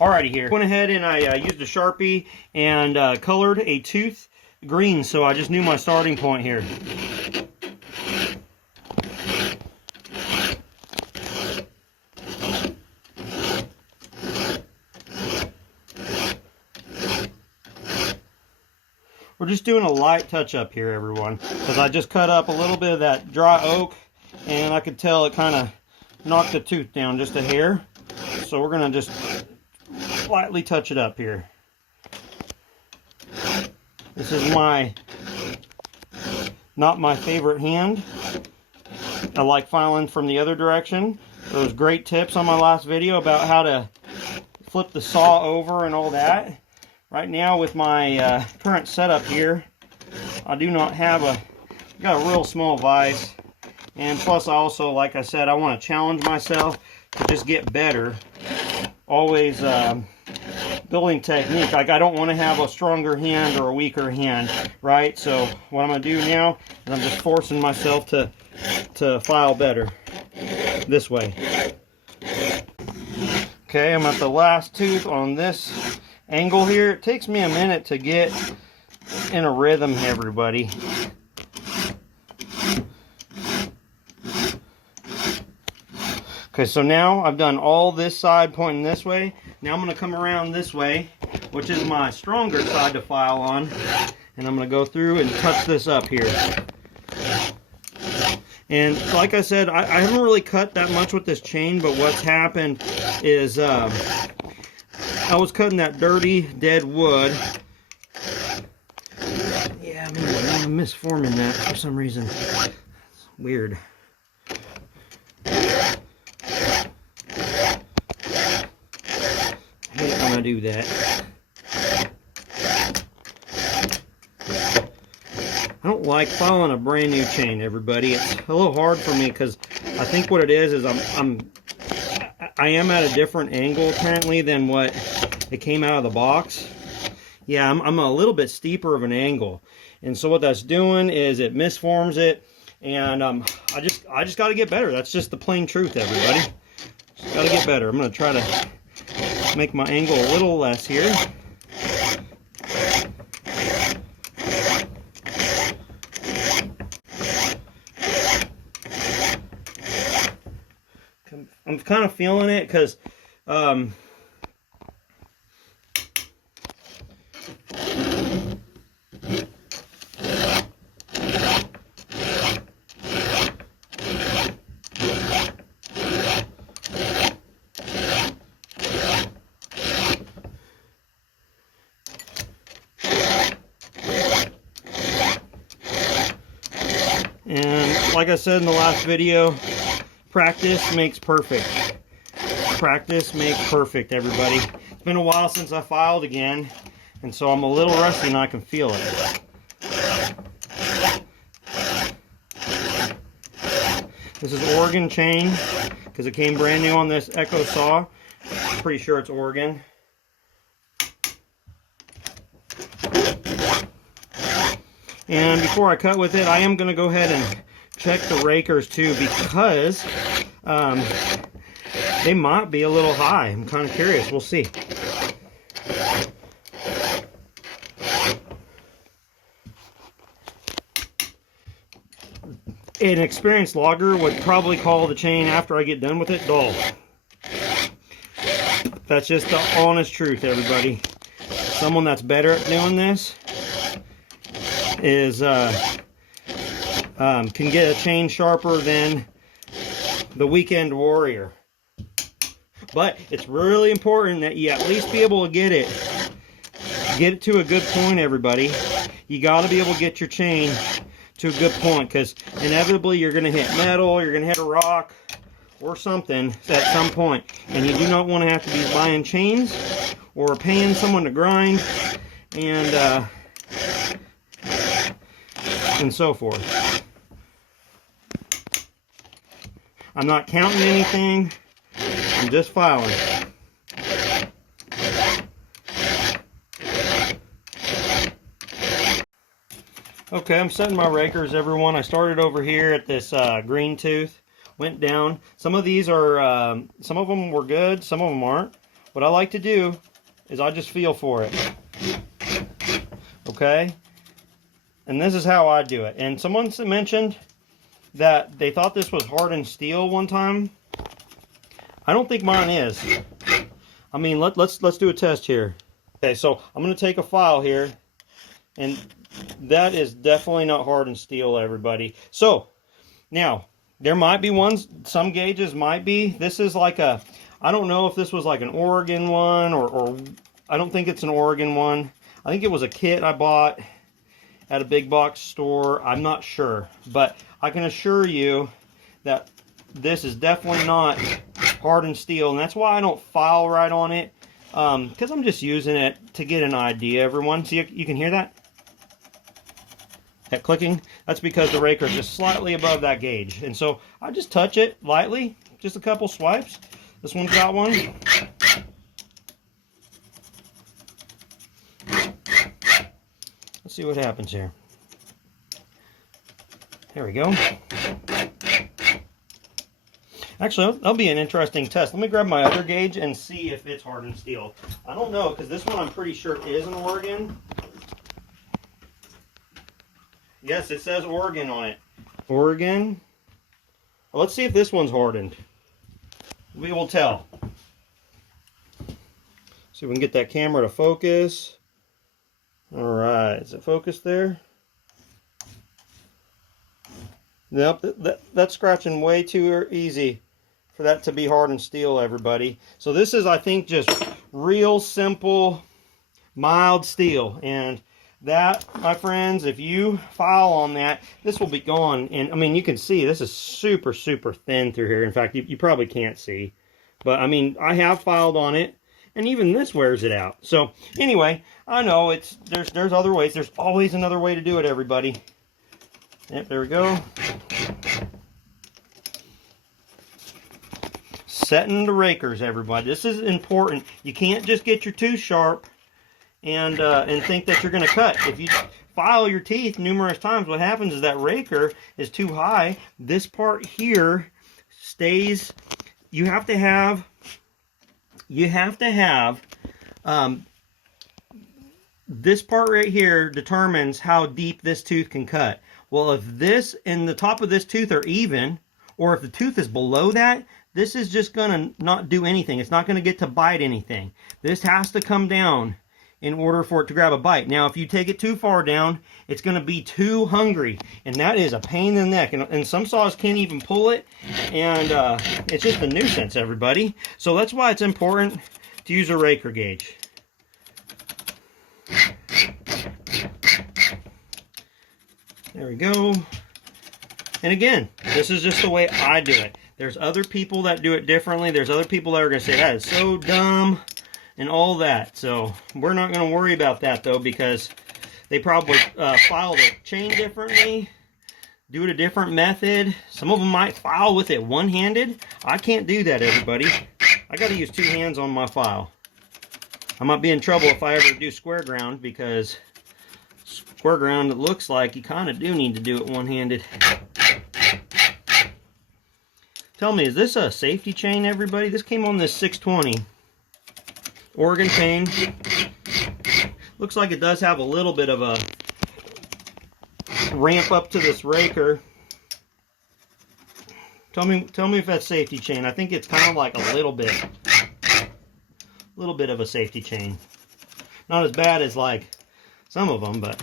Alrighty here. Went ahead and I used a Sharpie and colored a tooth green, so I just knew my starting point here. We're just doing a light touch up here, everyone, because I just cut up a little bit of that dry oak, and I could tell it kind of knocked the tooth down just a hair. So we're going to just lightly touch it up here. This is not my favorite hand. I like filing from the other direction. There was great tips on my last video about how to flip the saw over and all that. Right now with my current setup here, I do not have got a real small vise, and plus I also, like I said, I want to challenge myself to just get better. Always building technique. Like, I don't want to have a stronger hand or a weaker hand, right? So what I'm going to do now is I'm just forcing myself to file better this way. Okay, I'm at the last tooth on this angle here. It takes me a minute to get in a rhythm, everybody. Okay, so now I've done all this side pointing this way. Now I'm going to come around this way, which is my stronger side to file on, and I'm going to go through and touch this up here. And like I said, I haven't really cut that much with this chain, but what's happened is I was cutting that dirty, dead wood. Yeah, I'm misforming that for some reason. It's weird. I hate when I do that. I don't like filing a brand new chain, everybody. It's a little hard for me because I think what it is I am at a different angle apparently than what it came out of the box. Yeah, I'm a little bit steeper of an angle, and so what that's doing is it misforms it, and I just got to get better. That's just the plain truth, everybody. Just got to get better. I'm going to try to make my angle a little less here. I'm kind of feeling it because and like I said in the last video, practice makes perfect. Practice makes perfect, everybody. It's been a while since I filed again, and so I'm a little rusty and I can feel it. This is Oregon chain because it came brand new on this Echo saw. Pretty sure it's Oregon. And before I cut with it, I am going to go ahead and check the rakers too, because they might be a little high. I'm kind of curious. We'll see. An experienced logger would probably call the chain after I get done with it dull. That's just the honest truth, everybody. Someone that's better at doing this is can get a chain sharper than the weekend warrior. But it's really important that you at least be able to get it to a good point, everybody. You got to be able to get your chain to a good point, because inevitably you're going to hit metal, you're going to hit a rock or something at some point, and you do not want to have to be buying chains or paying someone to grind and so forth. I'm not counting anything, I'm just filing. Okay, I'm setting my rakers, everyone. I started over here at this green tooth, went down. Some of these are, some of them were good, some of them aren't. what I like to do is I just feel for it. Okay? And this is how I do it. And someone mentioned that they thought this was hardened steel one time. I don't think mine is. I mean, let's do a test here. Okay, so I'm going to take a file here, and that is definitely not hardened steel, everybody. So now there might be ones, some gauges might be. This is like a, I don't know if this was like an Oregon one, or I don't think it's an Oregon one. I think it was a kit I bought at a big box store. I'm not sure, but I can assure you that this is definitely not hardened steel, and that's why I don't file right on it, because I'm just using it to get an idea, everyone. See, you can hear that? That clicking? That's because the raker is just slightly above that gauge. And so I just touch it lightly, just a couple swipes. This one's got one. Let's see what happens here. There we go. Actually, that'll be an interesting test. Let me grab my other gauge and see if it's hardened steel. I don't know, because this one I'm pretty sure is an Oregon. Yes, it says Oregon on it. Oregon. Well, let's see if this one's hardened. We will tell. See if we can get that camera to focus. Alright, is it focused there? Nope, that's scratching way too easy for that to be hardened steel, everybody. So this is, I think, just real simple, mild steel. And that, my friends, if you file on that, this will be gone. And I mean, you can see this is super, super thin through here. In fact, you probably can't see. But I mean, I have filed on it, and even this wears it out. So anyway, I know there's other ways. There's always another way to do it, everybody. Yep, there we go. Setting the rakers, everybody. This is important. You can't just get your tooth sharp and think that you're going to cut. If you file your teeth numerous times, what happens is that raker is too high. This part here stays. You have to have this part right here determines how deep this tooth can cut. Well, if this and the top of this tooth are even, or if the tooth is below that, this is just going to not do anything. It's not going to get to bite anything. This has to come down in order for it to grab a bite. Now, if you take it too far down, it's going to be too hungry, and that is a pain in the neck. And some saws can't even pull it, and it's just a nuisance, everybody. So that's why it's important to use a raker gauge. There we go. And again, this is just the way I do it. There's other people that do it differently. There's other people that are going to say, that is so dumb, and all that. So we're not going to worry about that, though, because they probably file the chain differently, do it a different method. Some of them might file with it one-handed. I can't do that, everybody. I got to use two hands on my file. I might be in trouble if I ever do square ground, because square ground, it looks like you kind of do need to do it one-handed. Tell me, is this a safety chain, everybody? This came on this 620 Oregon chain. Looks like it does have a little bit of a ramp up to this raker. Tell me if that's safety chain. I think it's kind of like a little bit of a safety chain. Not as bad as like some of them, but